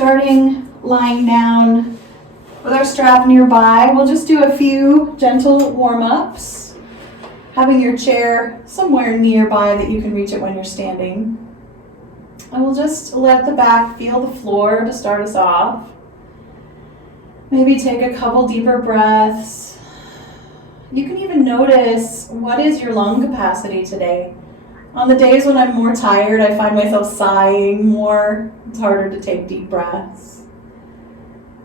starting lying down with our strap nearby. We'll just do a few gentle warm-ups, having your chair somewhere nearby that you can reach it when you're standing. And we'll just let the back feel the floor to start us off. Maybe take a couple deeper breaths. You can even notice, what is your lung capacity today? On the days when I'm more tired, I find myself sighing more. It's harder to take deep breaths.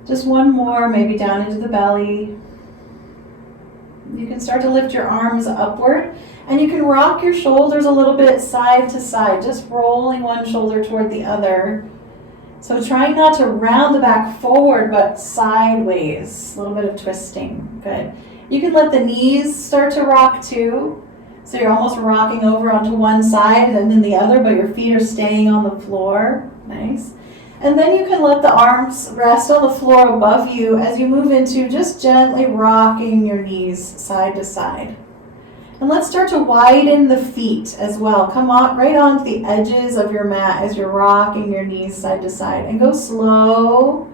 Just one more, maybe down into the belly. You can start to lift your arms upward, and you can rock your shoulders a little bit side to side, just rolling one shoulder toward the other. So trying not to round the back forward, but sideways, a little bit of twisting. Good. You can let the knees start to rock too. So you're almost rocking over onto one side and then the other, but your feet are staying on the floor. Nice. And then you can let the arms rest on the floor above you as you move into just gently rocking your knees side to side. And let's start to widen the feet as well. Come on right onto the edges of your mat as you're rocking your knees side to side. And go slow.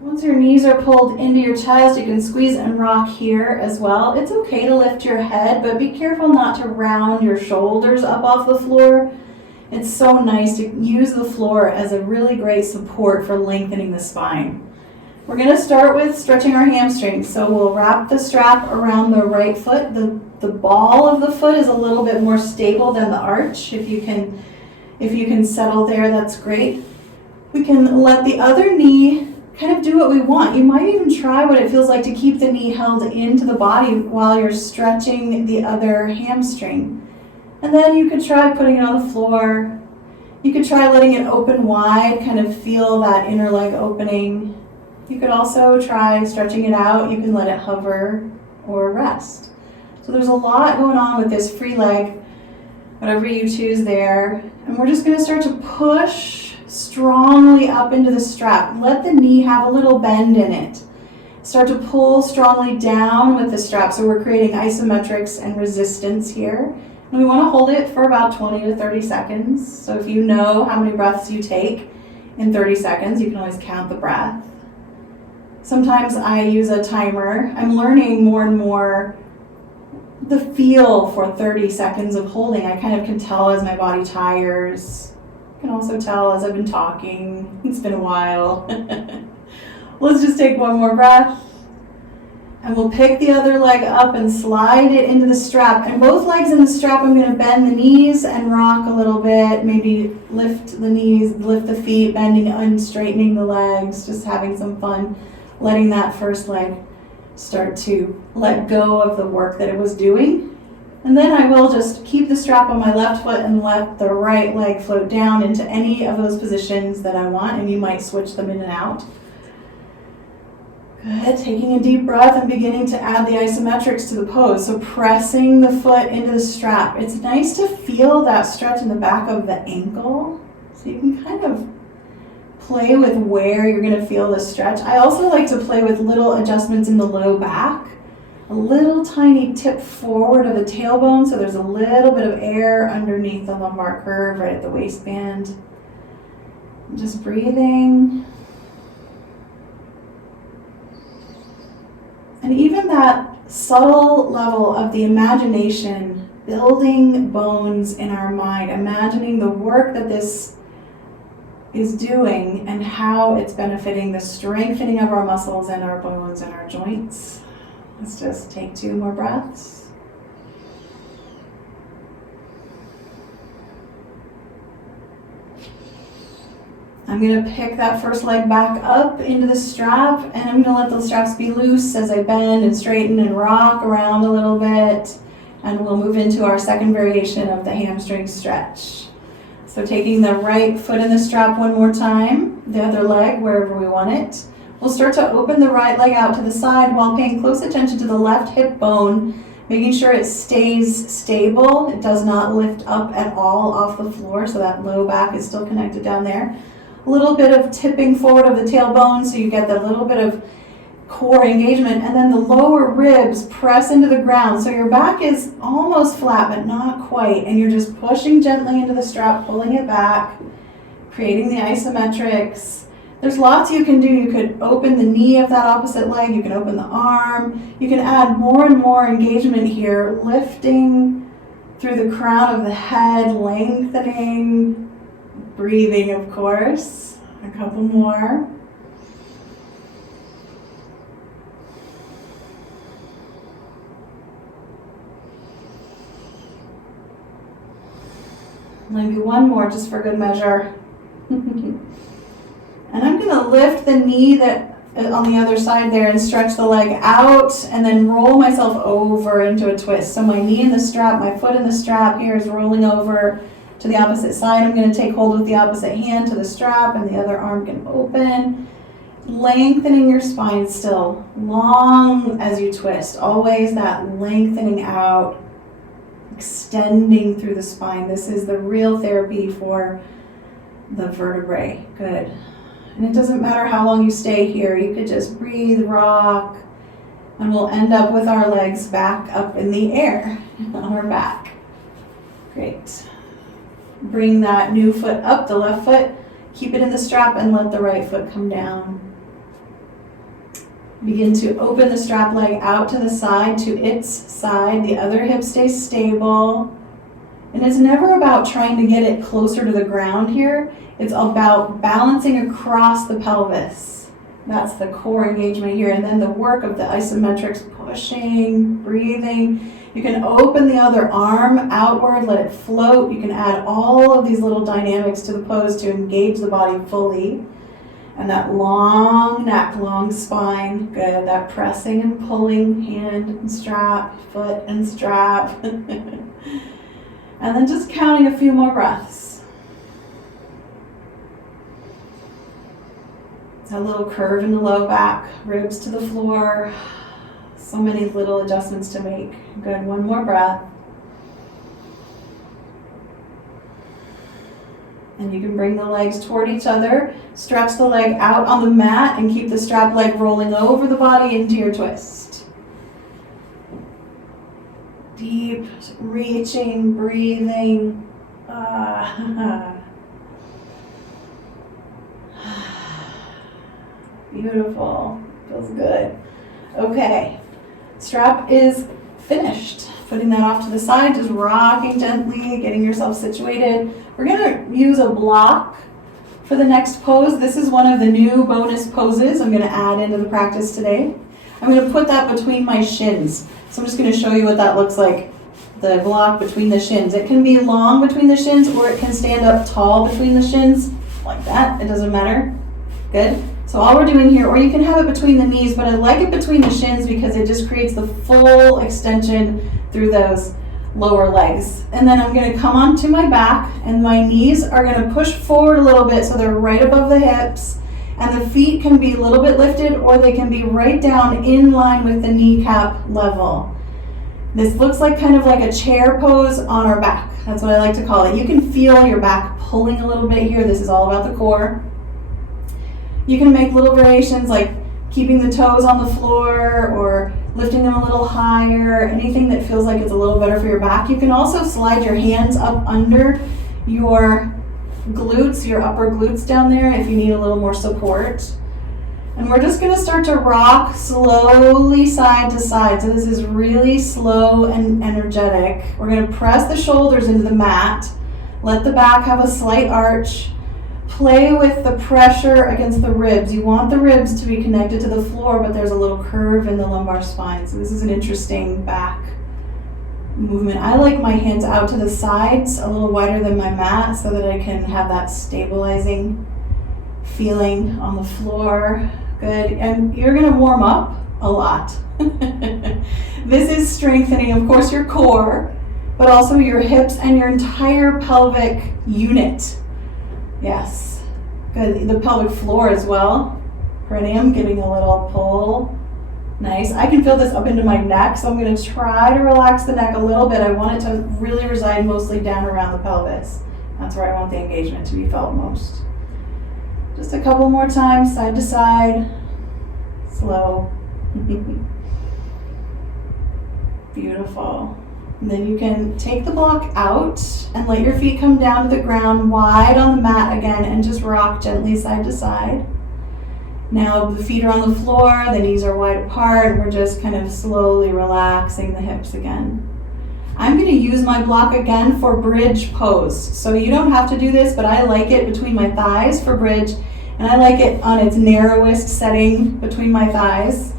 Once your knees are pulled into your chest, you can squeeze and rock here as well. It's okay to lift your head, but be careful not to round your shoulders up off the floor. It's so nice to use the floor as a really great support for lengthening the spine. We're going to start with stretching our hamstrings. So we'll wrap the strap around the right foot. The ball of the foot is a little bit more stable than the arch. If you can settle there, that's great. We can let the other knee kind of do what we want. You might even try what it feels like to keep the knee held into the body while you're stretching the other hamstring. And then you could try putting it on the floor. You could try letting it open wide, kind of feel that inner leg opening. You could also try stretching it out. You can let it hover or rest. So there's a lot going on with this free leg, whatever you choose there. And we're just going to start to push strongly up into the strap. Let the knee have a little bend in it. Start to pull strongly down with the strap. So we're creating isometrics and resistance here. And we want to hold it for about 20 to 30 seconds. So if you know how many breaths you take in 30 seconds, you can always count the breath. Sometimes I use a timer. I'm learning more and more the feel for 30 seconds of holding. I kind of can tell as my body tires. I can also tell as I've been talking. It's been a while. Let's just take one more breath. And we'll pick the other leg up and slide it into the strap. And both legs in the strap, I'm going to bend the knees and rock a little bit. Maybe lift the knees, lift the feet, bending and straightening the legs, just having some fun. Letting that first leg start to let go of the work that it was doing. And then I will just keep the strap on my left foot and let the right leg float down into any of those positions that I want, and you might switch them in and out. Good, taking a deep breath and beginning to add the isometrics to the pose. So pressing the foot into the strap. It's nice to feel that stretch in the back of the ankle. So you can kind of play with where you're going to feel the stretch. I also like to play with little adjustments in the low back. A little tiny tip forward of the tailbone, so there's a little bit of air underneath the lumbar curve right at the waistband. Just breathing. And even that subtle level of the imagination, building bones in our mind, imagining the work that this is doing and how it's benefiting the strengthening of our muscles and our bones and our joints. Let's just take 2 more breaths. I'm going to pick that first leg back up into the strap, and I'm going to let those straps be loose as I bend and straighten and rock around a little bit. And we'll move into our second variation of the hamstring stretch. So taking the right foot in the strap one more time, the other leg wherever we want it. We'll start to open the right leg out to the side while paying close attention to the left hip bone, making sure it stays stable. It does not lift up at all off the floor, so that low back is still connected down there. A little bit of tipping forward of the tailbone, so you get that little bit of core engagement, and then the lower ribs press into the ground. So your back is almost flat, but not quite, and you're just pushing gently into the strap, pulling it back, creating the isometrics. There's lots you can do. You could open the knee of that opposite leg. You can open the arm. You can add more and more engagement here, lifting through the crown of the head, lengthening, breathing, of course. A couple more. Maybe one more just for good measure. And I'm going to lift the knee that on the other side there and stretch the leg out and then roll myself over into a twist. So my knee in the strap, my foot in the strap here is rolling over to the opposite side. I'm going to take hold with the opposite hand to the strap and the other arm can open. Lengthening your spine still, long as you twist. Always that lengthening out, extending through the spine. This is the real therapy for the vertebrae. Good. And it doesn't matter how long you stay here. You could just breathe, rock, and we'll end up with our legs back up in the air on our back. Great. Bring that new foot up, the left foot. Keep it in the strap and let the right foot come down. Begin to open the strap leg out to the side, to its side. The other hip stays stable. And it's never about trying to get it closer to the ground here. It's about balancing across the pelvis. That's the core engagement here. And then the work of the isometrics, pushing, breathing. You can open the other arm outward, let it float. You can add all of these little dynamics to the pose to engage the body fully. And that long neck, long spine, good. That pressing and pulling, hand and strap, foot and strap. And then just counting a few more breaths. A little curve in the low back, ribs to the floor. So many little adjustments to make. Good, one more breath. And you can bring the legs toward each other. Stretch the leg out on the mat and keep the strap leg rolling over the body into your twist. Deep, reaching, breathing. Beautiful. Feels good. Okay. Strap is finished. Putting that off to the side, just rocking gently, getting yourself situated. We're going to use a block for the next pose. This is one of the new bonus poses I'm going to add into the practice today. I'm going to put that between my shins. So I'm just going to show you what that looks like. The block between the shins. It can be long between the shins or it can stand up tall between the shins. Like that. It doesn't matter. Good. So all we're doing here, or you can have it between the knees, but I like it between the shins because it just creates the full extension through those lower legs. And then I'm going to come onto my back and my knees are going to push forward a little bit so they're right above the hips. And the feet can be a little bit lifted or they can be right down in line with the kneecap level. This looks like kind of like a chair pose on our back. That's what I like to call it. You can feel your back pulling a little bit here. This is all about the core. You can make little variations like keeping the toes on the floor or lifting them a little higher, anything that feels like it's a little better for your back. You can also slide your hands up under your glutes, your upper glutes down there if you need a little more support. And we're just going to start to rock slowly side to side. So this is really slow and energetic. We're going to press the shoulders into the mat. Let the back have a slight arch. Play with the pressure against the ribs. You want the ribs to be connected to the floor, but there's a little curve in the lumbar spine. So this is an interesting back movement. I like my hands out to the sides, a little wider than my mat, so that I can have that stabilizing feeling on the floor. Good. And you're going to warm up a lot. This is strengthening, of course, your core, but also your hips and your entire pelvic unit. Yes. Good. The pelvic floor as well. Perineum giving a little pull. Nice. I can feel this up into my neck, so I'm going to try to relax the neck a little bit. I want it to really reside mostly down around the pelvis. That's where I want the engagement to be felt most. Just a couple more times, side to side. Slow. Beautiful. And then you can take the block out and let your feet come down to the ground wide on the mat again and just rock gently side to side. Now the feet are on the floor, the knees are wide apart, we're just kind of slowly relaxing the hips again. I'm going to use my block again for bridge pose. So you don't have to do this, but I like it between my thighs for bridge, and I like it on its narrowest setting between my thighs.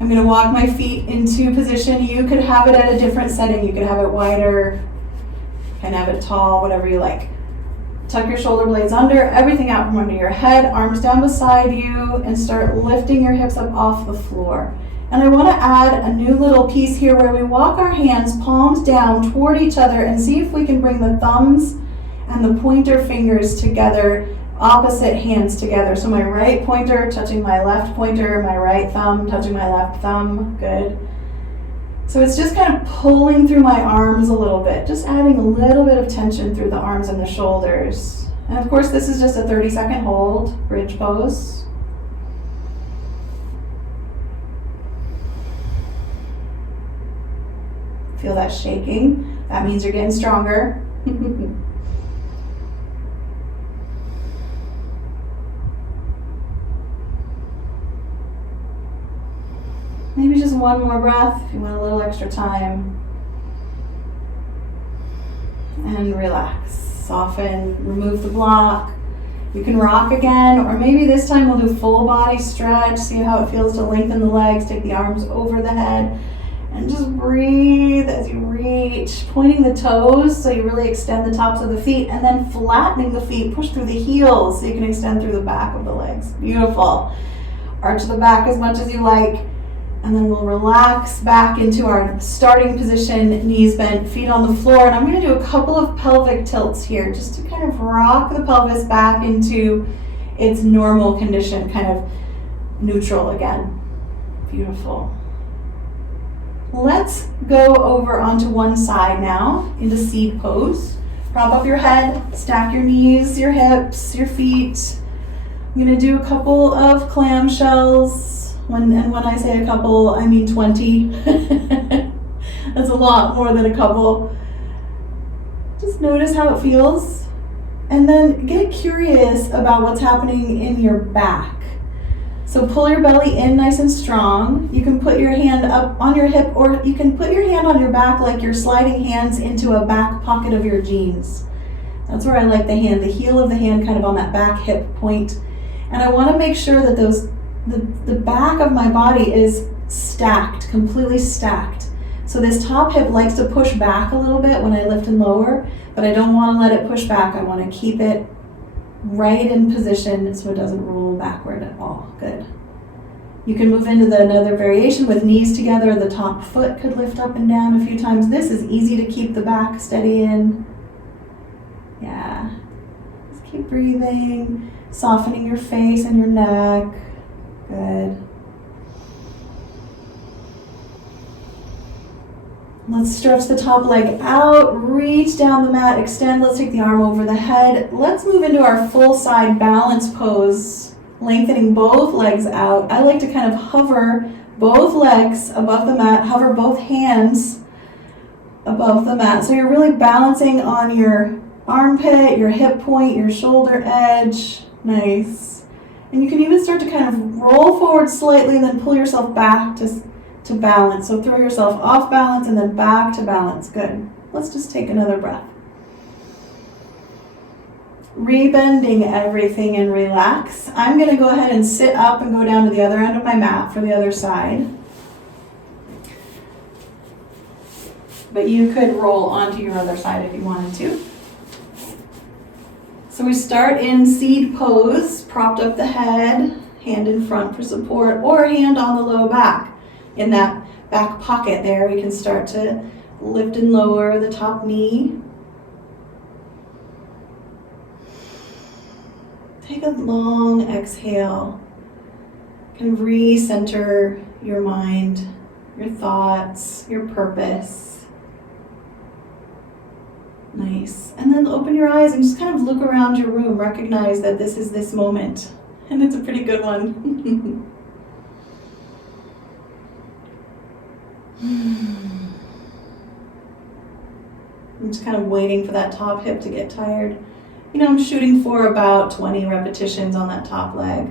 I'm going to walk my feet into position. You could have it at a different setting. You could have it wider, and have it tall, whatever you like. Tuck your shoulder blades under, everything out from under your head, arms down beside you, and start lifting your hips up off the floor. And I want to add a new little piece here where we walk our hands palms down toward each other and see if we can bring the thumbs and the pointer fingers together, opposite hands together. So my right pointer touching my left pointer, my right thumb touching my left thumb. Good. So it's just kind of pulling through my arms a little bit, just adding a little bit of tension through the arms and the shoulders. And of course, this is just a 30-second hold, bridge pose. Feel that shaking? That means you're getting stronger. Maybe just one more breath if you want a little extra time. And relax. Soften, remove the block. You can rock again, or maybe this time we'll do full body stretch. See how it feels to lengthen the legs, take the arms over the head, and just breathe as you reach, pointing the toes so you really extend the tops of the feet, and then flattening the feet, push through the heels so you can extend through the back of the legs. Beautiful. Arch the back as much as you like. And then we'll relax back into our starting position, knees bent, feet on the floor. And I'm going to do a couple of pelvic tilts here just to kind of rock the pelvis back into its normal condition, kind of neutral again. Beautiful. Let's go over onto one side now into seed pose. Prop up your head, stack your knees, your hips, your feet. I'm going to do a couple of clamshells. When I say a couple, I mean 20. That's a lot more than a couple. Just notice how it feels. And then get curious about what's happening in your back. So pull your belly in nice and strong. You can put your hand up on your hip, or you can put your hand on your back like you're sliding hands into a back pocket of your jeans. That's where I like the hand, the heel of the hand kind of on that back hip point. And I want to make sure that the back of my body is stacked, completely stacked. So this top hip likes to push back a little bit when I lift and lower, but I don't want to let it push back. I want to keep it right in position so it doesn't roll backward at all. Good. You can move into another variation with knees together. The top foot could lift up and down a few times. This is easy to keep the back steady in. Yeah. Just keep breathing, softening your face and your neck. Good. Let's stretch the top leg out, reach down the mat, extend. Let's take the arm over the head. Let's move into our full side balance pose, lengthening both legs out. I like to kind of hover both legs above the mat, hover both hands above the mat. So you're really balancing on your armpit, your hip point, your shoulder edge. Nice. And you can even start to kind of roll forward slightly and then pull yourself back to balance. So throw yourself off balance and then back to balance. Good. Let's just take another breath. Rebending everything and relax. I'm going to go ahead and sit up and go down to the other end of my mat for the other side. But you could roll onto your other side if you wanted to. So we start in seed pose, propped up the head, hand in front for support, or hand on the low back. In that back pocket there, we can start to lift and lower the top knee. Take a long exhale. Kind of recenter your mind, your thoughts, your purpose. Nice. And then open your eyes and just kind of look around your room. Recognize that this is this moment. And it's a pretty good one. I'm just kind of waiting for that top hip to get tired. You know, I'm shooting for about 20 repetitions on that top leg.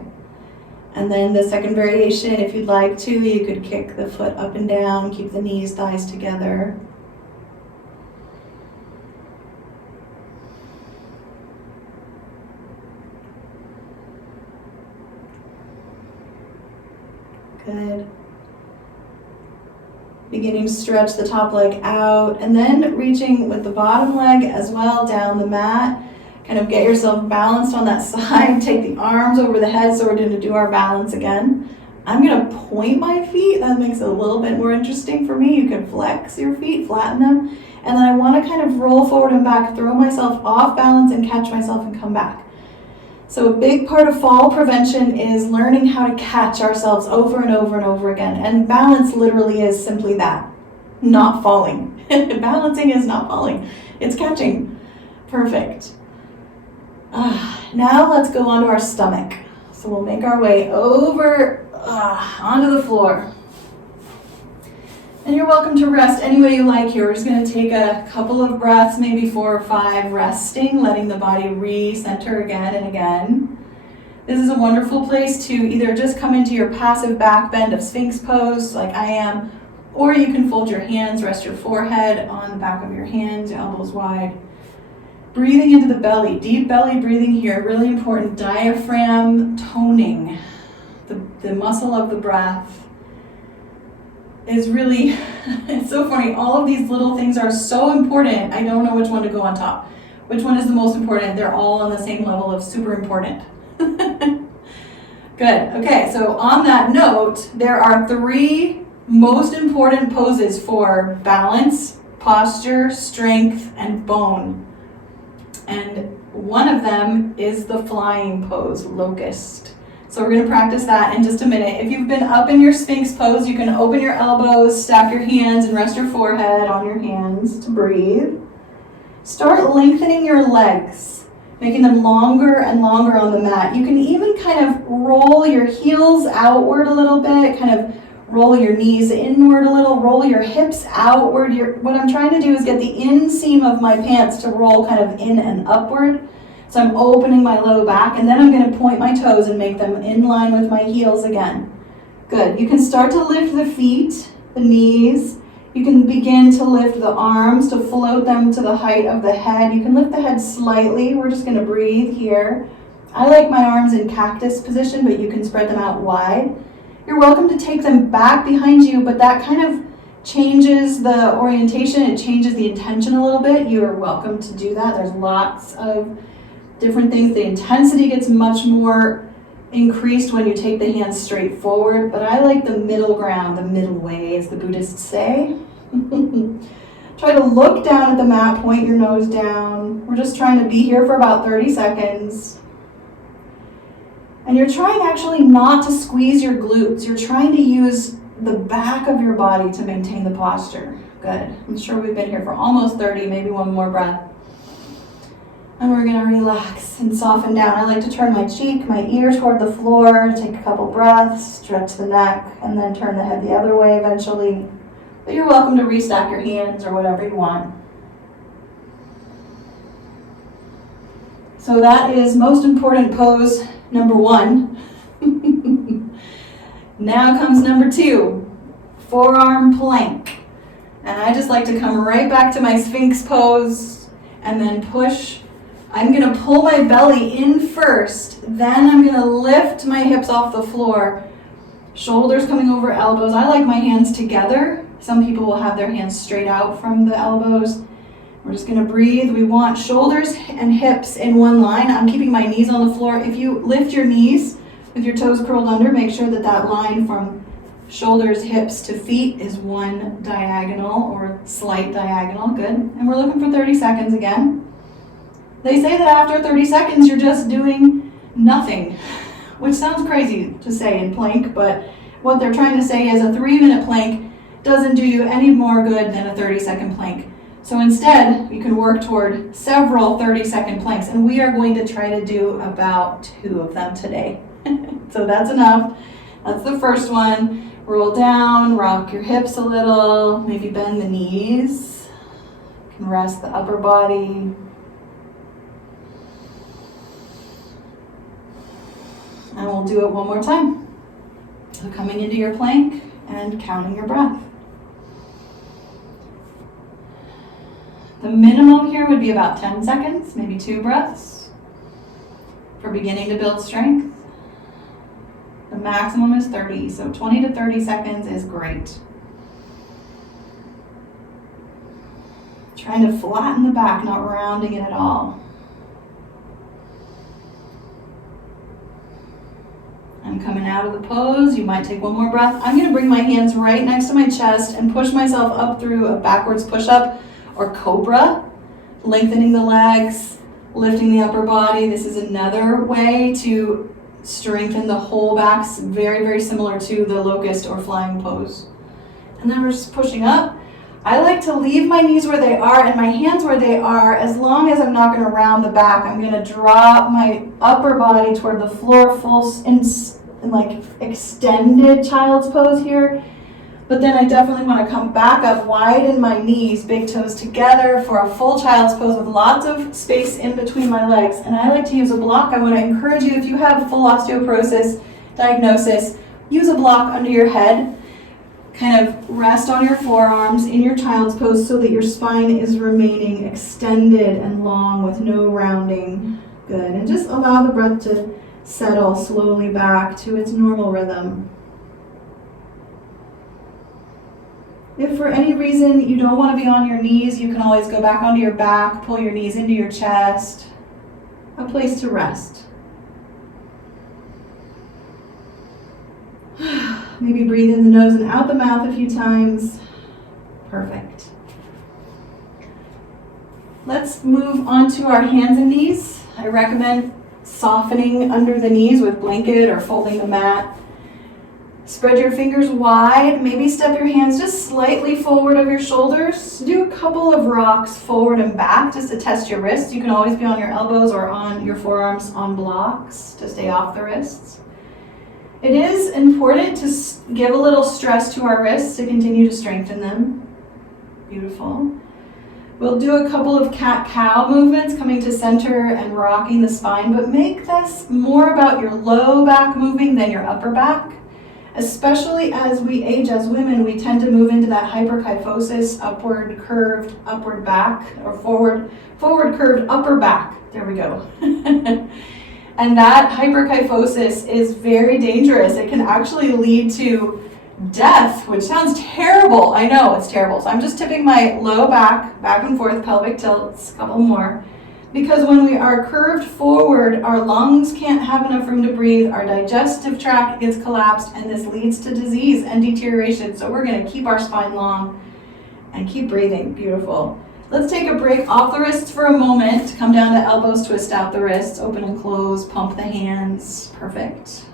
And then the second variation, if you'd like to, you could kick the foot up and down, keep the knees, thighs together. Good. Beginning to stretch the top leg out, and then reaching with the bottom leg as well down the mat. Kind of get yourself balanced on that side. Take the arms over the head, so we're going to do our balance again. I'm going to point my feet. That makes it a little bit more interesting for me. You can flex your feet, flatten them. And then I want to kind of roll forward and back, throw myself off balance and catch myself and come back. So a big part of fall prevention is learning how to catch ourselves over and over and over again. And balance literally is simply that, not falling. Balancing is not falling. It's catching. Perfect. Now let's go onto our stomach. So we'll make our way over onto the floor. And you're welcome to rest any way you like here. We're just going to take a couple of breaths, maybe 4 or 5, resting, letting the body re-center again and again. This is a wonderful place to either just come into your passive back bend of Sphinx pose, like I am, or you can fold your hands, rest your forehead on the back of your hands, elbows wide. Breathing into the belly, deep belly breathing here, really important. Diaphragm toning, the muscle of the breath is really, it's so funny. All of these little things are so important. I don't know which one to go on top. Which one is the most important? They're all on the same level of super important. Good. Okay, so on that note, there are 3 most important poses for balance, posture, strength, and bone. And one of them is the flying pose, locust. So we're going to practice that in just a minute. If you've been up in your Sphinx pose, you can open your elbows, stack your hands, and rest your forehead on your hands to breathe. Start lengthening your legs, making them longer and longer on the mat. You can even kind of roll your heels outward a little bit, kind of roll your knees inward a little, roll your hips outward. What I'm trying to do is get the inseam of my pants to roll kind of in and upward. So I'm opening my low back, and then I'm going to point my toes and make them in line with my heels again. Good. You can start to lift the feet, the knees. You can begin to lift the arms to float them to the height of the head. You can lift the head slightly. We're just going to breathe here. I like my arms in cactus position, but you can spread them out wide. You're welcome to take them back behind you, but that kind of changes the orientation. It changes the intention a little bit. You are welcome to do that. There's lots of different things. The intensity gets much more increased when you take the hands straight forward, but I like the middle ground, the midway, as the Buddhists say. Try to look down at the mat, point your nose down. We're just trying to be here for about 30 seconds. And you're trying actually not to squeeze your glutes. You're trying to use the back of your body to maintain the posture. Good. I'm sure we've been here for almost 30, maybe one more breath. And we're going to relax and soften down. I like to turn my cheek, my ear toward the floor, take a couple breaths, stretch the neck, and then turn the head the other way eventually. But you're welcome to restack your hands or whatever you want. So that is most important pose number 1. Now comes number 2, forearm plank. And I just like to come right back to my Sphinx pose and then push. I'm going to pull my belly in first, then I'm going to lift my hips off the floor, shoulders coming over elbows. I like my hands together. Some people will have their hands straight out from the elbows. We're just going to breathe. We want shoulders and hips in one line. I'm keeping my knees on the floor. If you lift your knees with your toes curled under, make sure that that line from shoulders, hips to feet is one diagonal or slight diagonal. Good. And we're looking for 30 seconds again. They say that after 30 seconds, you're just doing nothing, which sounds crazy to say in plank, but what they're trying to say is a 3-minute plank doesn't do you any more good than a 30-second plank. So instead, you can work toward several 30-second planks, and we are going to try to do about 2 of them today. So that's enough. That's the first one. Roll down, rock your hips a little, maybe bend the knees. And rest the upper body. And we'll do it one more time. So coming into your plank and counting your breath. The minimum here would be about 10 seconds, maybe 2 breaths for beginning to build strength. The maximum is 30, so 20 to 30 seconds is great. Trying to flatten the back, not rounding it at all. I'm coming out of the pose. You might take one more breath. I'm going to bring my hands right next to my chest and push myself up through a backwards push-up or cobra, lengthening the legs, lifting the upper body. This is another way to strengthen the whole back, very, very similar to the locust or flying pose. And then we're just pushing up. I like to leave my knees where they are and my hands where they are, as long as I'm not going to round the back. I'm going to drop my upper body toward the floor, full in like extended child's pose here. But then I definitely want to come back up, widen my knees, big toes together for a full child's pose with lots of space in between my legs. And I like to use a block. I want to encourage you, if you have full osteoporosis diagnosis, use a block under your head. Kind of rest on your forearms in your child's pose so that your spine is remaining extended and long with no rounding. Good. And just allow the breath to settle slowly back to its normal rhythm. If for any reason you don't want to be on your knees, you can always go back onto your back, pull your knees into your chest. A place to rest. Maybe breathe in the nose and out the mouth a few times. Perfect. Let's move on to our hands and knees. I recommend softening under the knees with blanket or folding the mat. Spread your fingers wide. Maybe step your hands just slightly forward of your shoulders. Do a couple of rocks forward and back just to test your wrists. You can always be on your elbows or on your forearms on blocks to stay off the wrists. It is important to give a little stress to our wrists to continue to strengthen them. Beautiful. We'll do a couple of cat-cow movements, coming to center and rocking the spine, but make this more about your low back moving than your upper back. Especially as we age as women, we tend to move into that hyperkyphosis, upward curved upward back, or forward curved upper back. There we go. And that hyperkyphosis is very dangerous. It can actually lead to death, which sounds terrible. I know it's terrible. So I'm just tipping my low back and forth, pelvic tilts, a couple more. Because when we are curved forward, our lungs can't have enough room to breathe, our digestive tract gets collapsed, and this leads to disease and deterioration. So we're going to keep our spine long and keep breathing. Beautiful. Let's take a break off the wrists for a moment. Come down to elbows, twist out the wrists, open and close, pump the hands. Perfect.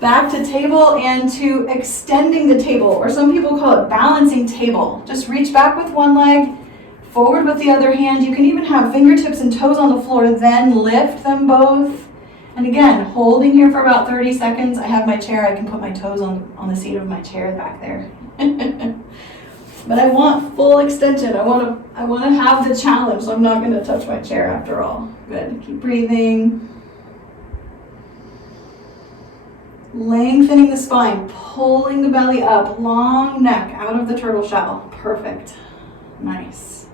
Back to table and to extending the table, or some people call it balancing table. Just reach back with one leg, forward with the other hand. You can even have fingertips and toes on the floor, then lift them both. And again, holding here for about 30 seconds. I have my chair. I can put my toes on the seat of my chair back there. But I want full extension. I want to have the challenge, so I'm not going to touch my chair after all. Good. Keep breathing. Lengthening the spine, pulling the belly up, long neck out of the turtle shell. Perfect. Nice.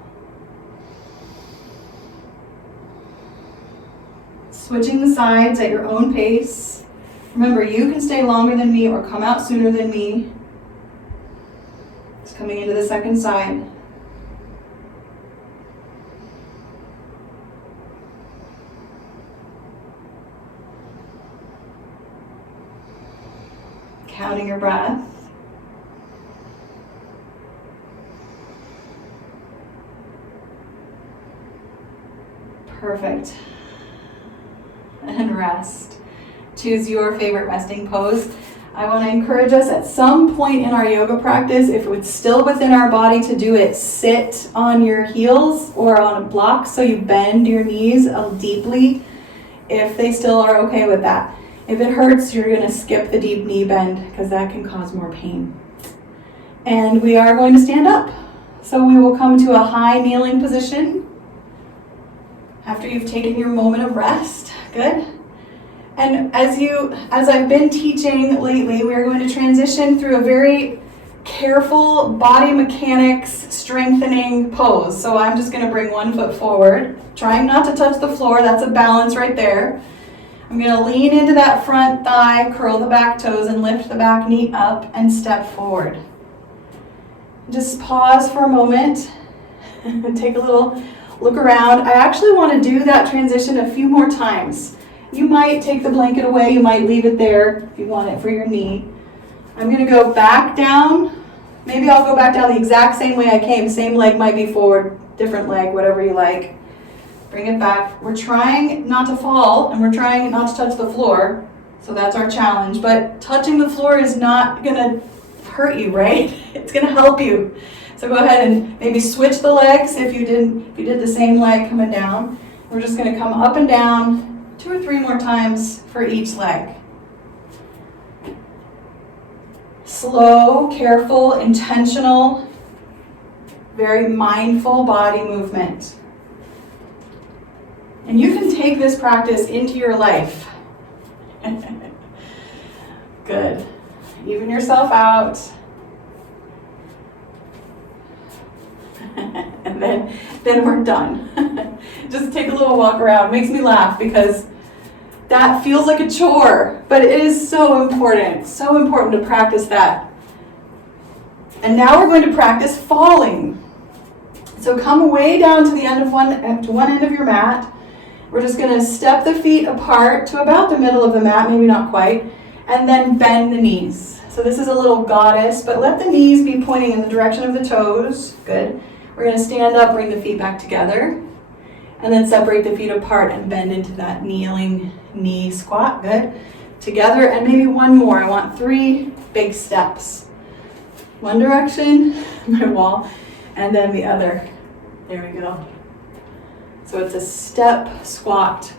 Switching the sides at your own pace. Remember, you can stay longer than me or come out sooner than me. Just coming into the second side. Counting your breath. Perfect. And rest. Choose your favorite resting pose. I want to encourage us at some point in our yoga practice, if it's still within our body to do it, sit on your heels or on a block so you bend your knees deeply, if they still are okay with that. If it hurts, you're going to skip the deep knee bend because that can cause more pain. And we are going to stand up. So we will come to a high kneeling position after you've taken your moment of rest. Good. And as I've been teaching lately, we're going to transition through a very careful body mechanics strengthening pose. So I'm just going to bring one foot forward, trying not to touch the floor. That's a balance right there. I'm going to lean into that front thigh, curl the back toes, and lift the back knee up and step forward. Just pause for a moment and take a little look around. I actually want to do that transition a few more times. You might take the blanket away, you might leave it there if you want it for your knee. I'm going to go back down. Maybe I'll go back down the exact same way I came. Same leg might be forward, different leg, whatever you like. Bring it back. We're trying not to fall, and we're trying not to touch the floor. So that's our challenge. But touching the floor is not going to hurt you, right? It's going to help you. So go ahead and maybe switch the legs if you did the same leg coming down. We're just going to come up and down 2 or 3 more times for each leg. Slow, careful, intentional, very mindful body movement. And you can take this practice into your life. Good. Even yourself out. And then we're done. Just take a little walk around. It makes me laugh because that feels like a chore, but it is so important to practice that. And now we're going to practice falling. So come way down to the end of one end of your mat. We're just going to step the feet apart to about the middle of the mat, maybe not quite, and then bend the knees. So this is a little goddess, but let the knees be pointing in the direction of the toes. Good. We're going to stand up, bring the feet back together, and then separate the feet apart and bend into that kneeling knee squat. Good. Together, and maybe one more. I want 3 big steps. One direction, my wall, and then the other. There we go. So it's a step squat.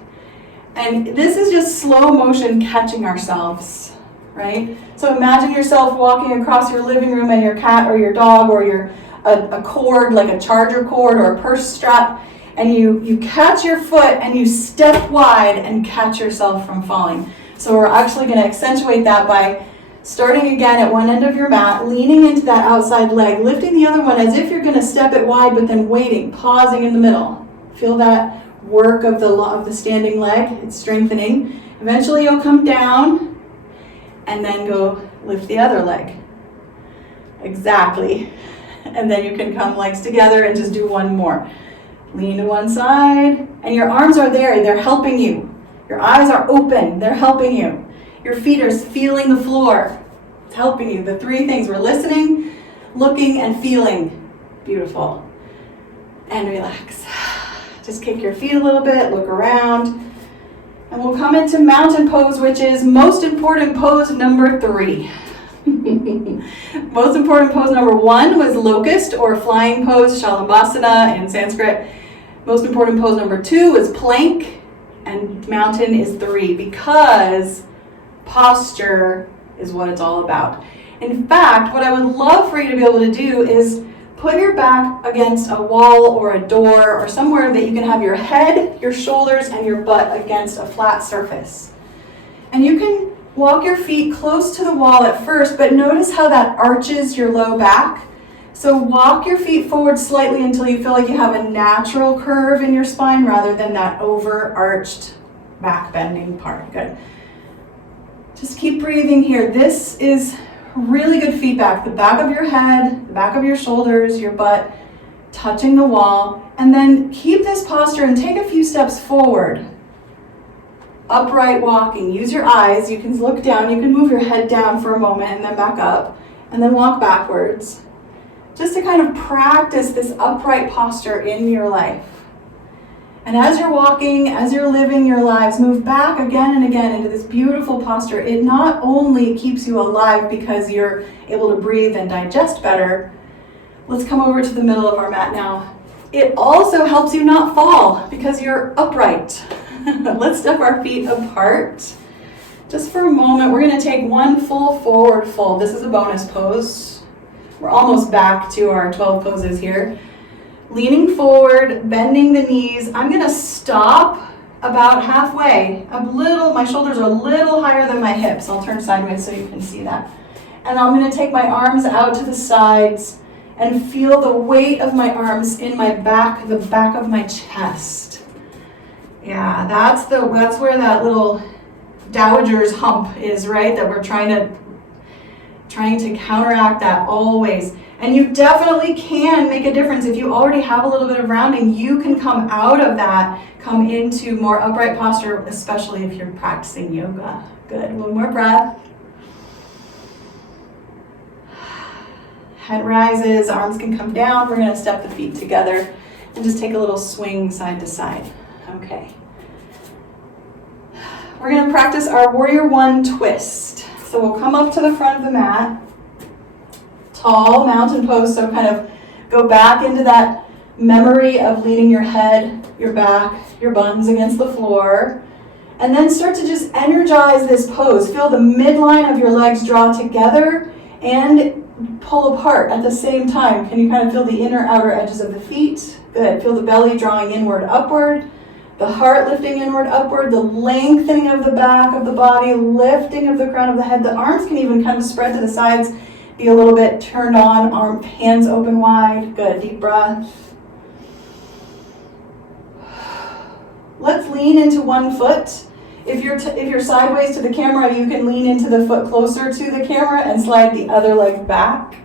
And this is just slow motion catching ourselves, right? So imagine yourself walking across your living room and your cat or your dog or a cord, like a charger cord or a purse strap, and you catch your foot and you step wide and catch yourself from falling. So we're actually going to accentuate that by starting again at one end of your mat, leaning into that outside leg, lifting the other one as if you're going to step it wide, but then waiting, pausing in the middle. Feel that work of the standing leg. It's strengthening. Eventually you'll come down and then go lift the other leg. Exactly. And then you can come legs together and just do one more. Lean to one side, and your arms are there. They're helping you. Your eyes are open. They're helping you. Your feet are feeling the floor. It's helping you. The 3 things. We're listening, looking, and feeling. Beautiful. And relax. Just kick your feet a little bit, look around, and we'll come into mountain pose, which is most important pose number 3. Most important pose number 1 was locust or flying pose, Shalabhasana in Sanskrit. Most important pose number 2 is plank, and mountain is 3 because posture is what it's all about. In fact, what I would love for you to be able to do is put your back against a wall or a door or somewhere that you can have your head, your shoulders, and your butt against a flat surface. And you can walk your feet close to the wall at first, but notice how that arches your low back. So walk your feet forward slightly until you feel like you have a natural curve in your spine rather than that overarched back bending part. Good. Just keep breathing here. This is really good feedback. The back of your head, the back of your shoulders, your butt, touching the wall. And then keep this posture and take a few steps forward. Upright walking. Use your eyes. You can look down. You can move your head down for a moment and then back up. And then walk backwards. Just to kind of practice this upright posture in your life. And as you're walking, as you're living your lives, move back again and again into this beautiful posture. It not only keeps you alive because you're able to breathe and digest better. Let's come over to the middle of our mat now. It also helps you not fall because you're upright. Let's step our feet apart. Just for a moment, we're going to take one full forward fold. This is a bonus pose. We're almost back to our 12 poses here. Leaning forward, bending the knees. I'm gonna stop about halfway. My shoulders are a little higher than my hips. I'll turn sideways so you can see that. And I'm gonna take my arms out to the sides and feel the weight of my arms in my back, the back of my chest. Yeah, that's where that little dowager's hump is, right? That we're trying to counteract that always. And you definitely can make a difference. If you already have a little bit of rounding, you can come out of that, come into more upright posture, especially if you're practicing yoga. Good, one more breath. Head rises, arms can come down. We're gonna step the feet together and just take a little swing side to side. Okay. We're gonna practice our Warrior One twist. So we'll come up to the front of the mat. Tall mountain pose, so kind of go back into that memory of leaning your head, your back, your buns against the floor. And then start to just energize this pose. Feel the midline of your legs draw together and pull apart at the same time. Can you kind of feel the inner outer edges of the feet? Good. Feel the belly drawing inward, upward. The heart lifting inward, upward. The lengthening of the back of the body, lifting of the crown of the head. The arms can even kind of spread to the sides, be a little bit turned on, hands open wide. Good. Deep breath. Let's lean into one foot. If you're sideways to the camera, you can lean into the foot closer to the camera and slide the other leg back.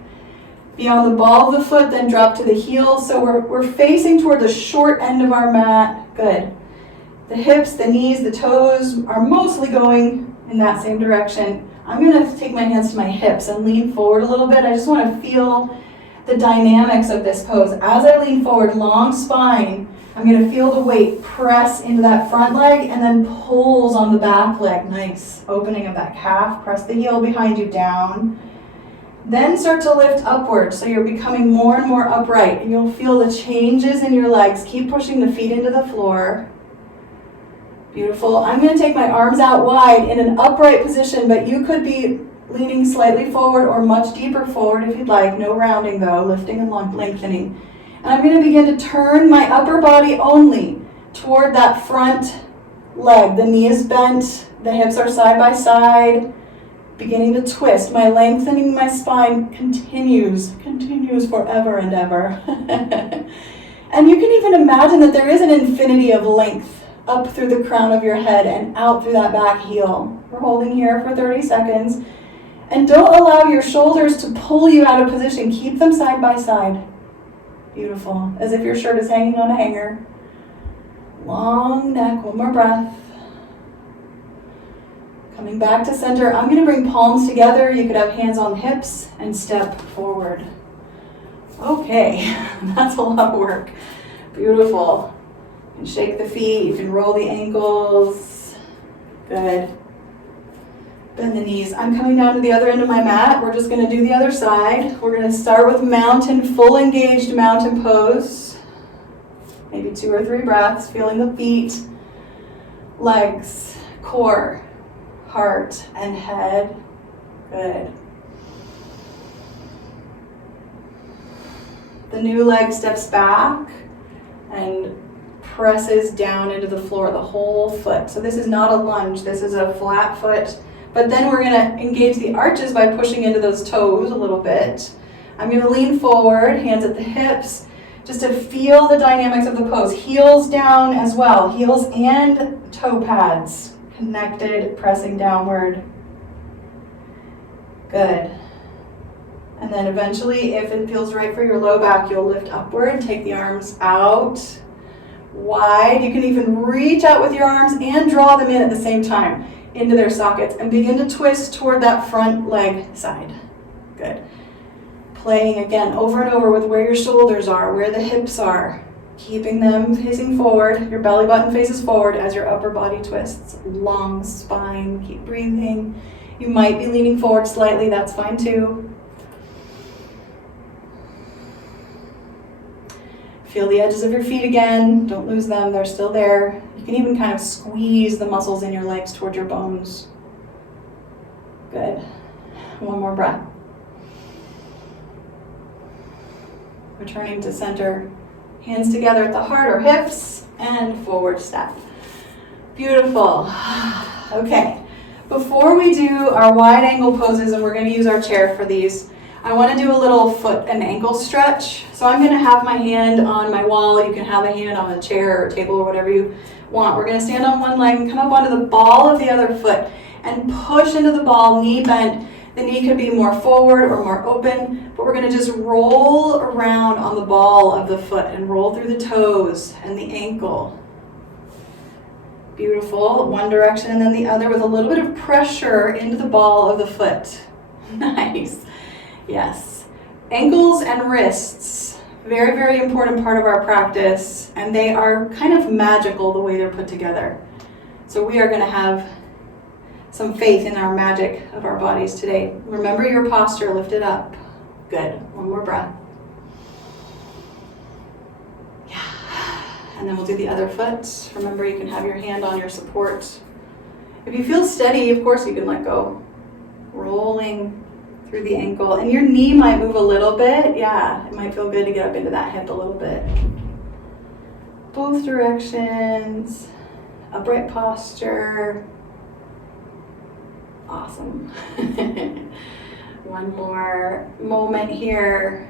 Be on the ball of the foot, then drop to the heel. So we're facing toward the short end of our mat. Good. The hips, the knees, the toes are mostly going in that same direction. I'm going to take my hands to my hips and lean forward a little bit. I just want to feel the dynamics of this pose. As I lean forward, long spine, I'm going to feel the weight press into that front leg and then pulls on the back leg. Nice. Opening of that calf. Press the heel behind you down. Then start to lift upward so you're becoming more and more upright. And you'll feel the changes in your legs. Keep pushing the feet into the floor. Beautiful. I'm going to take my arms out wide in an upright position, but you could be leaning slightly forward or much deeper forward if you'd like. No rounding though, lifting and lengthening. And I'm going to begin to turn my upper body only toward that front leg. The knee is bent, the hips are side by side, beginning to twist. My lengthening my spine continues forever and ever. And you can even imagine that there is an infinity of length up through the crown of your head and out through that back heel. We're holding here for 30 seconds. And don't allow your shoulders to pull you out of position. Keep them side by side. Beautiful. As if your shirt is hanging on a hanger. Long neck. One more breath. Coming back to center. I'm going to bring palms together. You could have hands on hips and step forward. Okay. That's a lot of work. Beautiful. You can shake the feet. You can roll the ankles. Good. Bend the knees. I'm coming down to the other end of my mat. We're just going to do the other side. We're going to start with mountain, full engaged mountain pose. Maybe 2 or 3 breaths, feeling the feet, legs, core, heart, and head. Good. The new leg steps back and presses down into the floor, the whole foot. So this is not a lunge. This is a flat foot. But then we're going to engage the arches by pushing into those toes a little bit. I'm going to lean forward, hands at the hips, just to feel the dynamics of the pose. Heels down as well. Heels and toe pads connected, pressing downward. Good. And then eventually, if it feels right for your low back, you'll lift upward, take the arms out wide. You can even reach out with your arms and draw them in at the same time into their sockets and begin to twist toward that front leg side. Good. Playing again over and over with where your shoulders are, where the hips are, keeping them facing forward. Your belly button faces forward as your upper body twists. Long spine, keep breathing. You might be leaning forward slightly, that's fine too. Feel the edges of your feet again. Don't lose them, they're still there. You can even kind of squeeze the muscles in your legs toward your bones. Good. One more breath. Returning to center. Hands together at the heart or hips, and forward step. Beautiful. Okay, before we do our wide angle poses, and we're going to use our chair for these, I want to do a little foot and ankle stretch. So I'm going to have my hand on my wall. You can have a hand on a chair or table or whatever you want. We're going to stand on one leg and come up onto the ball of the other foot and push into the ball, knee bent. The knee could be more forward or more open, but we're going to just roll around on the ball of the foot and roll through the toes and the ankle. Beautiful. One direction and then the other with a little bit of pressure into the ball of the foot. Nice. Yes. Ankles and wrists, very, very important part of our practice, and they are kind of magical the way they're put together. So we are going to have some faith in our magic of our bodies today. Remember your posture, lift it up. Good. One more breath. Yeah. And then we'll do the other foot. Remember, you can have your hand on your support. If you feel steady, of course you can let go. Rolling through the ankle. And your knee might move a little bit. Yeah, it might feel good to get up into that hip a little bit. Both directions. Upright posture. Awesome. One more moment here.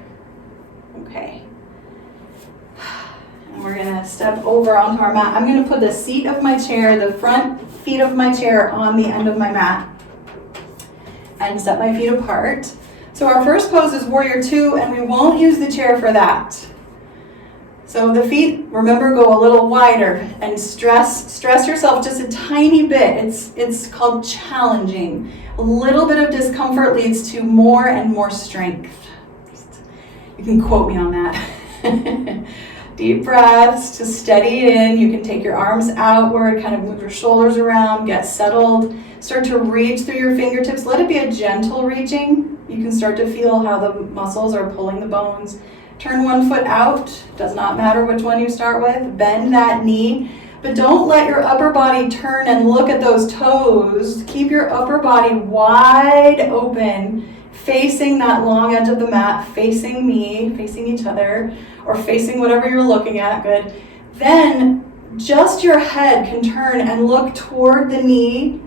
Okay. And we're going to step over onto our mat. I'm going to put the seat of my chair, the front feet of my chair on the end of my mat and set my feet apart. So our first pose is Warrior 2, and we won't use the chair for that. So the feet, remember, go a little wider and stress yourself just a tiny bit. It's called challenging. A little bit of discomfort leads to more and more strength. You can quote me on that. Deep breaths to steady it in. You can take your arms outward, kind of move your shoulders around, get settled. Start to reach through your fingertips. Let it be a gentle reaching. You can start to feel how the muscles are pulling the bones. Turn one foot out, does not matter which one you start with. Bend that knee, but don't let your upper body turn and look at those toes. Keep your upper body wide open, facing that long edge of the mat, facing me, facing each other, or facing whatever you're looking at. Good. Then just your head can turn and look toward the knee.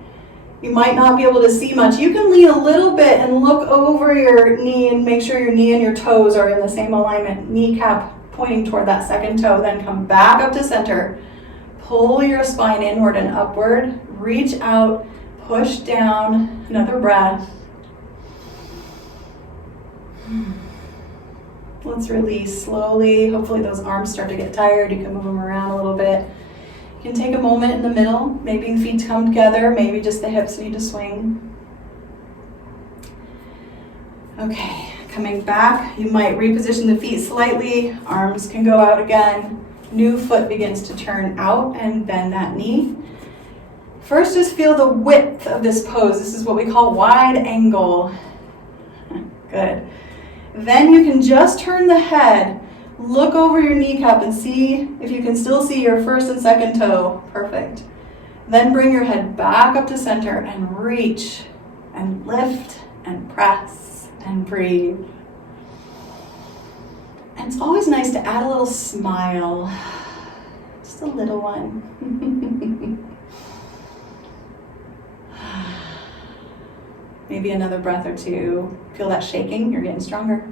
You might not be able to see much. You can lean a little bit and look over your knee and make sure your knee and your toes are in the same alignment. Kneecap pointing toward that second toe. Then come back up to center. Pull your spine inward and upward. Reach out. Push down. Another breath. Let's release slowly. Hopefully those arms start to get tired. You can move them around a little bit. You can take a moment in the middle. Maybe the feet come together. Maybe just the hips need to swing. Okay, coming back. You might reposition the feet slightly. Arms can go out again. New foot begins to turn out and bend that knee. First, just feel the width of this pose. This is what we call wide angle. Good. Then you can just turn the head. Look over your kneecap and see if you can still see your first and second toe. Perfect. Then bring your head back up to center and reach and lift and press and breathe. And it's always nice to add a little smile. Just a little one. Maybe another breath or two. Feel that shaking? You're getting stronger.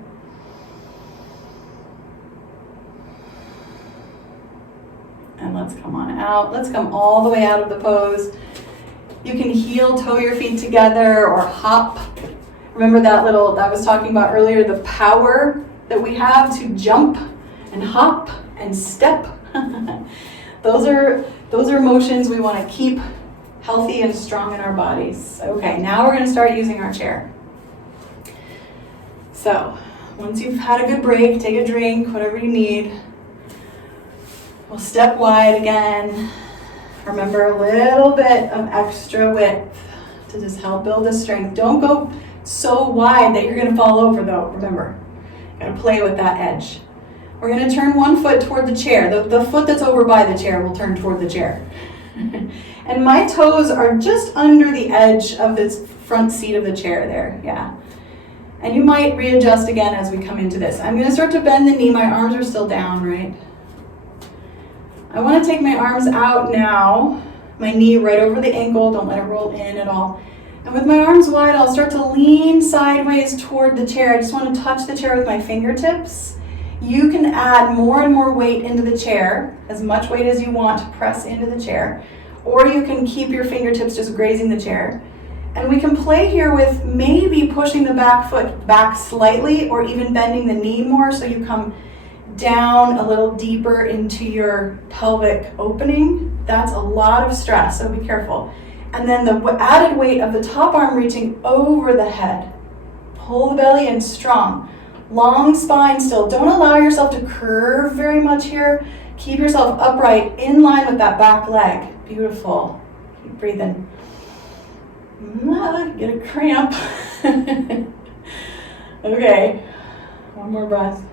And let's come on out. Let's come all the way out of the pose. You can heel toe your feet together or hop. Remember that I was talking about earlier, the power that we have to jump and hop and step. Those are motions we want to keep healthy and strong in our bodies. Okay, now we're going to start using our chair. So, once you've had a good break, take a drink, whatever you need. We'll step wide again. Remember a little bit of extra width to just help build the strength. Don't go so wide that you're going to fall over though, remember. You got to play with that edge. We're going to turn one foot toward the chair. The foot that's over by the chair will turn toward the chair. And my toes are just under the edge of this front seat of the chair there, yeah. And you might readjust again as we come into this. I'm gonna start to bend the knee. My arms are still down, right? I wanna take my arms out now, my knee right over the ankle, don't let it roll in at all. And with my arms wide, I'll start to lean sideways toward the chair. I just wanna touch the chair with my fingertips. You can add more and more weight into the chair, as much weight as you want to press into the chair, or you can keep your fingertips just grazing the chair. And we can play here with maybe pushing the back foot back slightly or even bending the knee more so you come down a little deeper into your pelvic opening. That's a lot of stress, so be careful. And then the added weight of the top arm reaching over the head. Pull the belly in strong. Long spine still. Don't allow yourself to curve very much here. Keep yourself upright in line with that back leg. Beautiful. Keep breathing. Get a cramp. Okay, one more breath.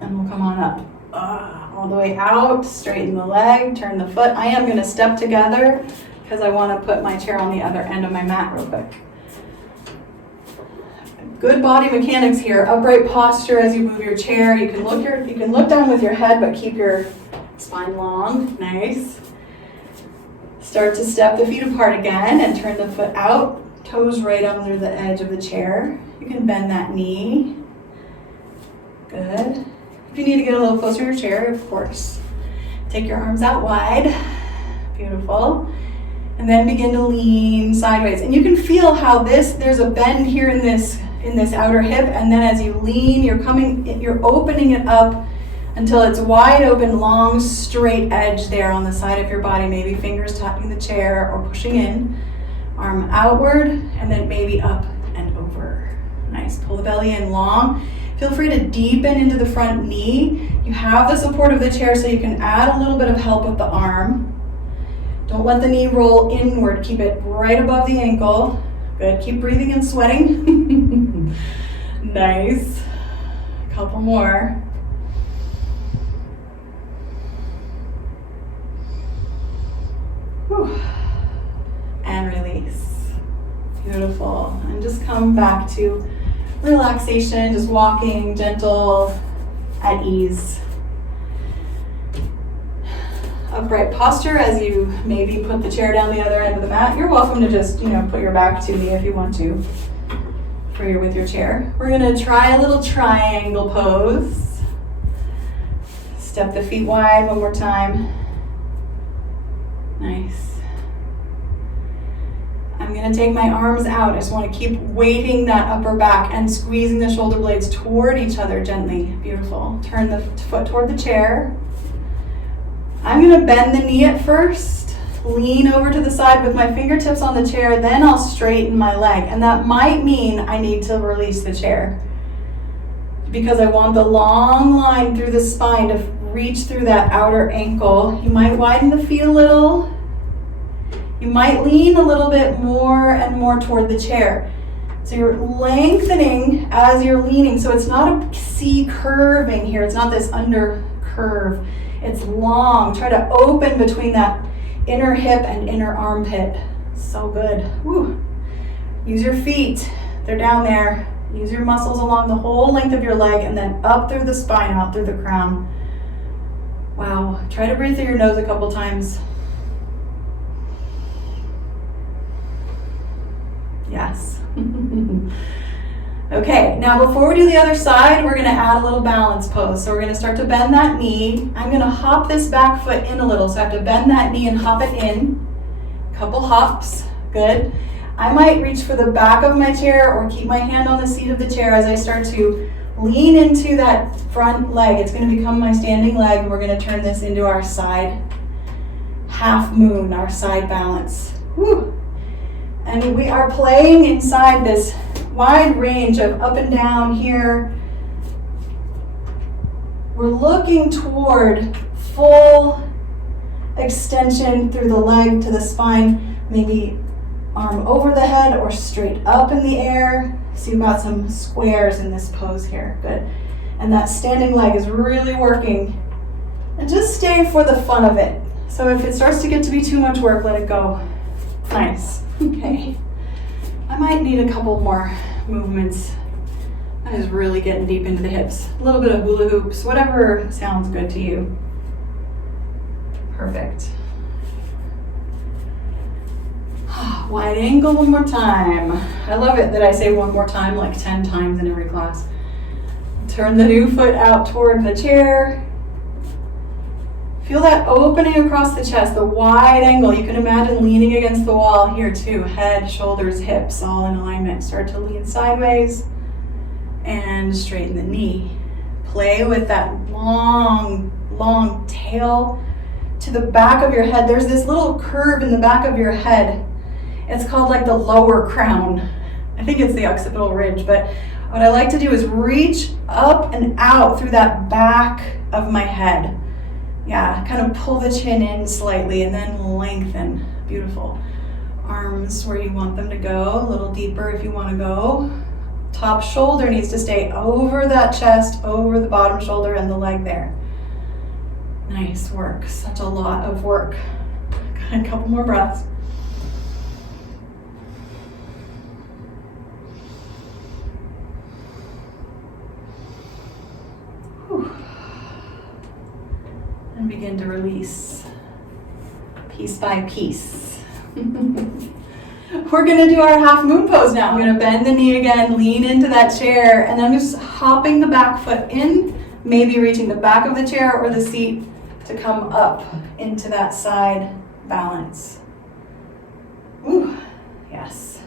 And we'll come on up. All the way out, straighten the leg, turn the foot. I am going to step together because I want to put my chair on the other end of my mat real quick. Good body mechanics here. Upright posture as you move your chair. You can look down with your head, but keep your spine long. Nice. Start to step the feet apart again and turn the foot out, toes right under the edge of the chair. You can bend that knee. Good. If you need to get a little closer to your chair, of course, take your arms out wide. Beautiful. And then begin to lean sideways. And you can feel how there's a bend here in this outer hip, and then as you lean, you're opening it up until it's wide open, long, straight edge there on the side of your body. Maybe fingers tapping the chair or pushing in. Arm outward, and then maybe up and over. Nice. Pull the belly in long. Feel free to deepen into the front knee. You have the support of the chair, so you can add a little bit of help with the arm. Don't let the knee roll inward. Keep it right above the ankle. Good. Keep breathing and sweating. Nice. A couple more. Whew. And release. Beautiful. And just come back to relaxation, just walking, gentle, at ease. Upright posture as you maybe put the chair down the other end of the mat. You're welcome to just, put your back to me if you want to, with your chair. We're gonna try a little triangle pose. Step the feet wide one more time. Nice. I'm gonna take my arms out. I just wanna keep weighting that upper back and squeezing the shoulder blades toward each other gently. Beautiful. Turn the foot toward the chair. I'm gonna bend the knee at first, lean over to the side with my fingertips on the chair, then I'll straighten my leg. And that might mean I need to release the chair because I want the long line through the spine to reach through that outer ankle. You might widen the feet a little. You might lean a little bit more and more toward the chair. So you're lengthening as you're leaning. So it's not a C curving here. It's not this under curve. It's long. Try to open between that inner hip and inner armpit. So good. Woo. Use your feet. They're down there. Use your muscles along the whole length of your leg and then up through the spine, out through the crown. Wow. Try to breathe through your nose a couple times. Yes. Okay, now before we do the other side, we're going to add a little balance pose. So we're going to start to bend that knee. I'm going to hop this back foot in a little. So I have to bend that knee and hop it in. Couple hops. Good. I might reach for the back of my chair or keep my hand on the seat of the chair as I start to lean into that front leg. It's going to become my standing leg. We're going to turn this into our side half moon, our side balance. Woo. And we are playing inside this wide range of up and down here. We're looking toward full extension through the leg to the spine, maybe arm over the head or straight up in the air. So you've got some squares in this pose here. Good. And that standing leg is really working. And just stay for the fun of it. So if it starts to get to be too much work, let it go. Nice. Okay. I might need a couple more movements. That is really getting deep into the hips. A little bit of hula hoops, whatever sounds good to you. Perfect. Wide angle one more time. I love it that I say one more time like 10 times in every class. Turn the new foot out toward the chair. Feel that opening across the chest, the wide angle. You can imagine leaning against the wall here too. Head, shoulders, hips, all in alignment. Start to lean sideways and straighten the knee. Play with that long, long tail to the back of your head. There's this little curve in the back of your head. It's called like the lower crown. I think it's the occipital ridge, but what I like to do is reach up and out through that back of my head. Yeah, kind of pull the chin in slightly and then lengthen. Beautiful. Arms where you want them to go, a little deeper if you want to go. Top shoulder needs to stay over that chest, over the bottom shoulder and the leg there. Nice work, such a lot of work. Got a couple more breaths. Whew. And begin to release piece by piece. We're gonna do our half moon pose now. I'm gonna bend the knee again, lean into that chair, and then I'm just hopping the back foot in, maybe reaching the back of the chair or the seat to come up into that side balance. Ooh, yes.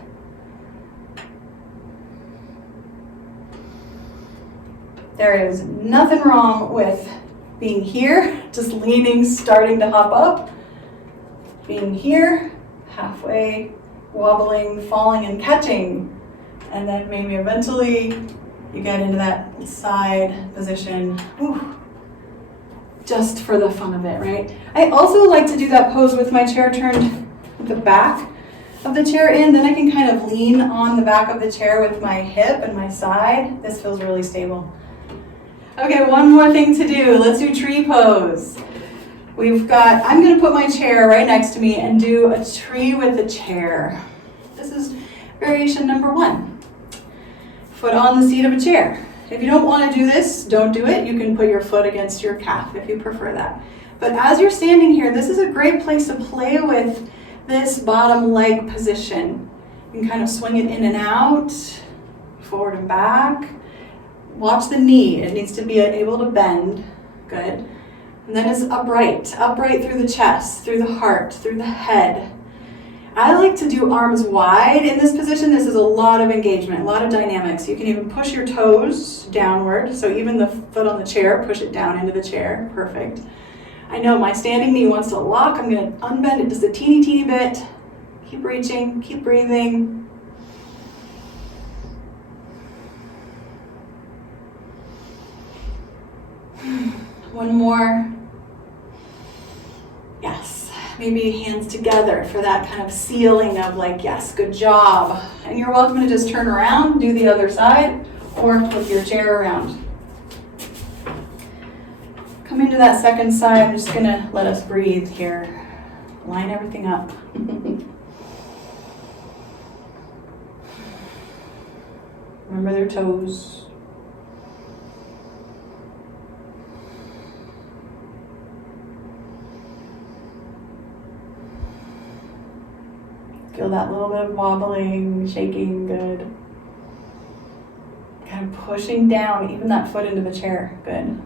There is nothing wrong with being here, just leaning, starting to hop up. Being here, halfway, wobbling, falling and catching. And then maybe eventually you get into that side position. Ooh. Just for the fun of it, right? I also like to do that pose with my chair turned with the back of the chair in. Then I can kind of lean on the back of the chair with my hip and my side. This feels really stable. Okay, one more thing to do. Let's do tree pose. I'm gonna put my chair right next to me and do a tree with a chair. This is variation number 1. Foot on the seat of a chair. If you don't want to do this, don't do it. You can put your foot against your calf if you prefer that. But as you're standing here, this is a great place to play with this bottom leg position. You can kind of swing it in and out, forward and back. Watch the knee. It needs to be able to bend. Good. And then it's upright through the chest, through the heart, through the head. I like to do arms wide in this position. This is a lot of engagement, a lot of dynamics. You can even push your toes downward. So even the foot on the chair, push it down into the chair. Perfect. I know my standing knee wants to lock. I'm going to unbend it just a teeny, teeny bit. Keep reaching, keep breathing. One more. Yes. Maybe hands together for that kind of sealing of like, yes, good job. And you're welcome to just turn around, do the other side, or flip your chair around. Come into that second side. I'm just gonna let us breathe here. Line everything up. Remember their toes. Feel that little bit of wobbling, shaking, good. Kind of pushing down, even that foot into the chair, good.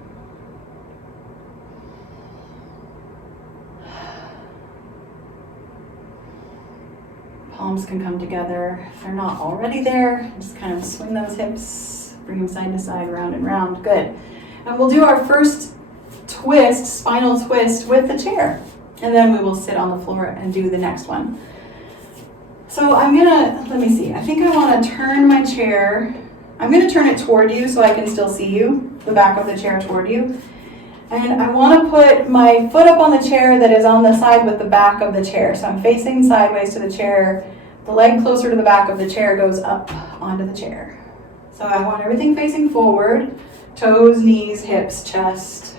Palms can come together. If they're not already there, just kind of swing those hips, bring them side to side, round and round, good. And we'll do our first twist, spinal twist with the chair. And then we will sit on the floor and do the next one. So let me see, I think I want to turn my chair. I'm going to turn it toward you so I can still see you, the back of the chair toward you. And I want to put my foot up on the chair that is on the side with the back of the chair. So I'm facing sideways to the chair. The leg closer to the back of the chair goes up onto the chair. So I want everything facing forward, toes, knees, hips, chest,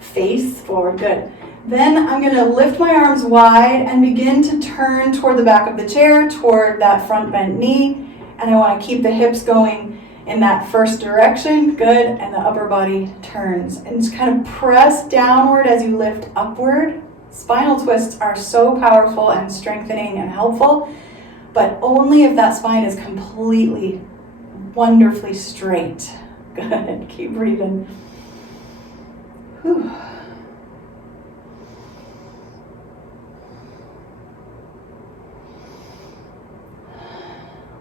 face forward, good. Then I'm going to lift my arms wide and begin to turn toward the back of the chair, toward that front bent knee. And I want to keep the hips going in that first direction. Good. And the upper body turns. And just kind of press downward as you lift upward. Spinal twists are so powerful and strengthening and helpful, but only if that spine is completely, wonderfully straight. Good. Keep breathing. Whew.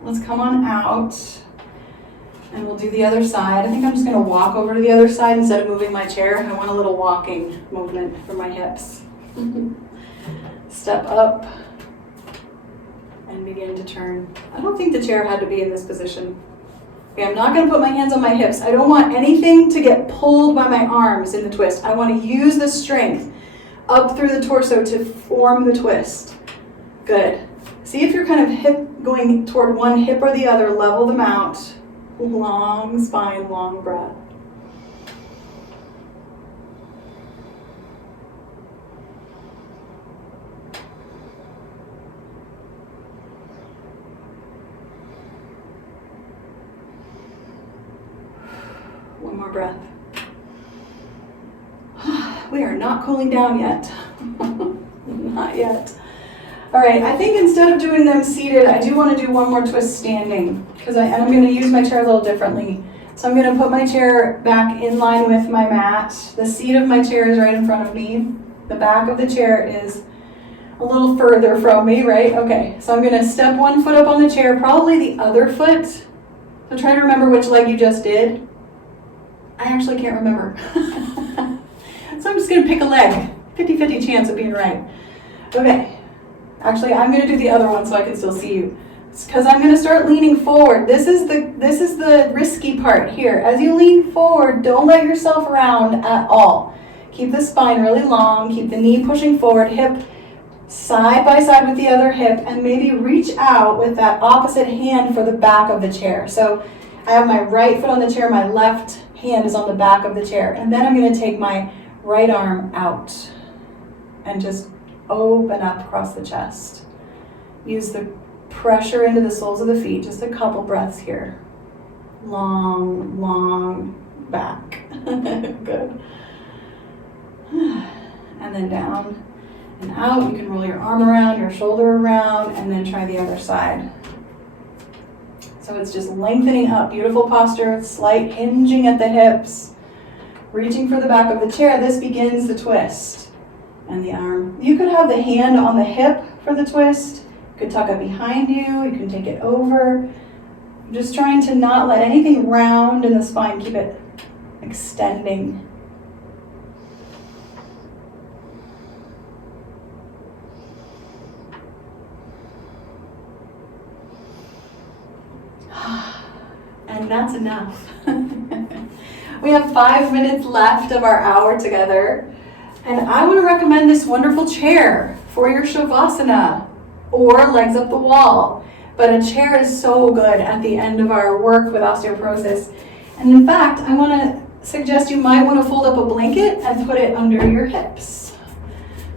Let's come on out, and we'll do the other side. I think I'm just going to walk over to the other side instead of moving my chair. I want a little walking movement for my hips. Step up and begin to turn. I don't think the chair had to be in this position. Okay, I'm not going to put my hands on my hips. I don't want anything to get pulled by my arms in the twist. I want to use the strength up through the torso to form the twist. Good. See if you're kind of going toward one hip or the other, level them out. Long spine, long breath. One more breath. We are not cooling down yet. Not yet. All right, I think instead of doing them seated, I do want to do one more twist standing, because I'm going to use my chair a little differently. So I'm going to put my chair back in line with my mat. The seat of my chair is right in front of me. The back of the chair is a little further from me, right? Okay, so I'm going to step one foot up on the chair, probably the other foot. So try to remember which leg you just did. I actually can't remember. So I'm just going to pick a leg. 50-50 chance of being right. Okay. Actually, I'm going to do the other one so I can still see you. Because I'm going to start leaning forward. This is the risky part here. As you lean forward, don't let yourself round at all. Keep the spine really long. Keep the knee pushing forward, hip side by side with the other hip, and maybe reach out with that opposite hand for the back of the chair. So I have my right foot on the chair, my left hand is on the back of the chair. And then I'm going to take my right arm out and just open up across the chest. Use the pressure into the soles of the feet. Just a couple breaths here. Long, long back. Good. And then down and out. You can roll your arm around, your shoulder around, and then try the other side. So it's just lengthening up. Beautiful posture. Slight hinging at the hips. Reaching for the back of the chair. This begins the twist. And the arm. You could have the hand on the hip for the twist. You could tuck it behind you. You can take it over. I'm just trying to not let anything round in the spine. Keep it extending. And that's enough. We have 5 minutes left of our hour together. And I want to recommend this wonderful chair for your Shavasana or legs up the wall. But a chair is so good at the end of our work with osteoporosis. And in fact, I want to suggest you might want to fold up a blanket and put it under your hips.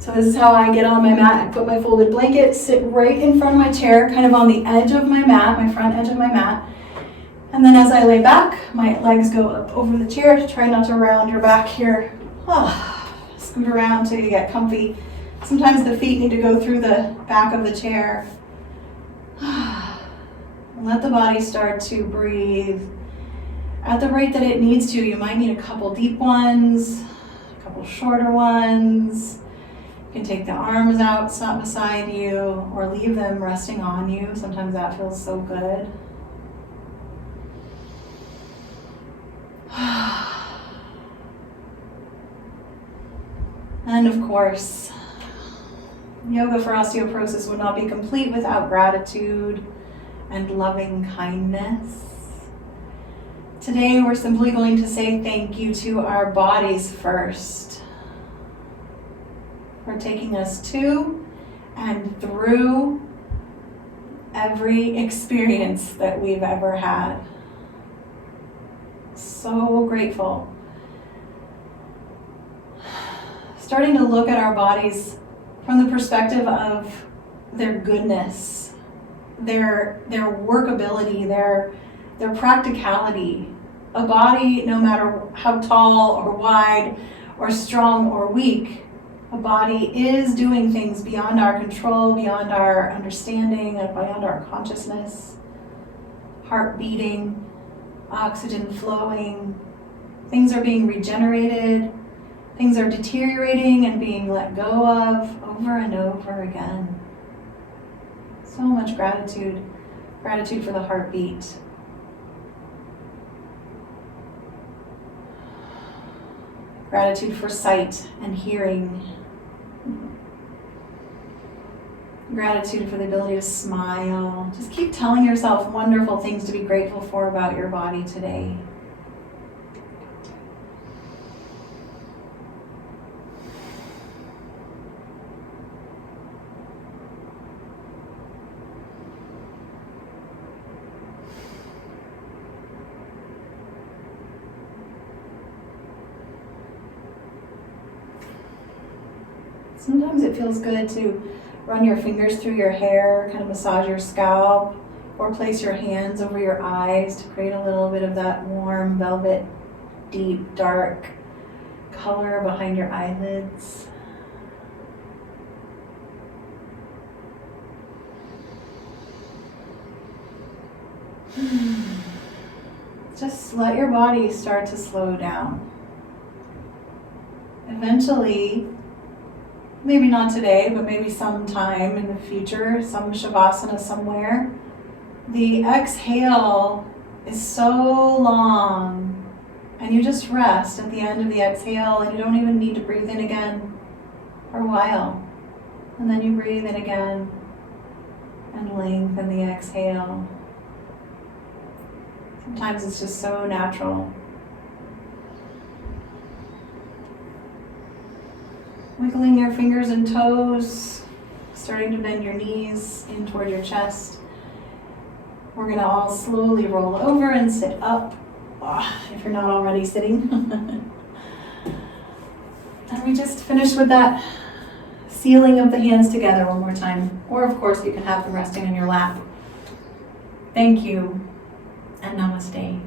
So this is how I get on my mat. I put my folded blanket, sit right in front of my chair, kind of on the edge of my mat, my front edge of my mat. And then as I lay back, my legs go up over the chair to try not to round your back here. Scoot around till you get comfy. Sometimes the feet need to go through the back of the chair. Let the body start to breathe at the rate that it needs to. You might need a couple deep ones, a couple shorter ones. You can take the arms out beside you or leave them resting on you. Sometimes that feels so good. And of course, yoga for osteoporosis would not be complete without gratitude and loving kindness. Today, we're simply going to say thank you to our bodies first for taking us to and through every experience that we've ever had. So grateful. starting to look at our bodies from the perspective of their goodness, their workability, their practicality. A body, no matter how tall or wide or strong or weak, a body is doing things beyond our control, beyond our understanding, and beyond our consciousness. Heart beating, oxygen flowing, things are being regenerated, things are deteriorating and being let go of over and over again. So much gratitude for the heartbeat. Gratitude for sight and hearing. Gratitude for the ability to smile. Just keep telling yourself wonderful things to be grateful for about your body today. Sometimes it feels good to run your fingers through your hair, kind of massage your scalp, or place your hands over your eyes to create a little bit of that warm, velvet, deep, dark color behind your eyelids. Just let your body start to slow down. Eventually, maybe not today, but maybe sometime in the future, some shavasana somewhere, the exhale is so long, and you just rest at the end of the exhale, and you don't even need to breathe in again for a while. And then you breathe in again and lengthen the exhale. Sometimes it's just so natural. Wiggling your fingers and toes, starting to bend your knees in toward your chest. We're going to all slowly roll over and sit up, if you're not already sitting. And we just finish with that sealing of the hands together one more time. Or of course you can have them resting in your lap. Thank you, and namaste.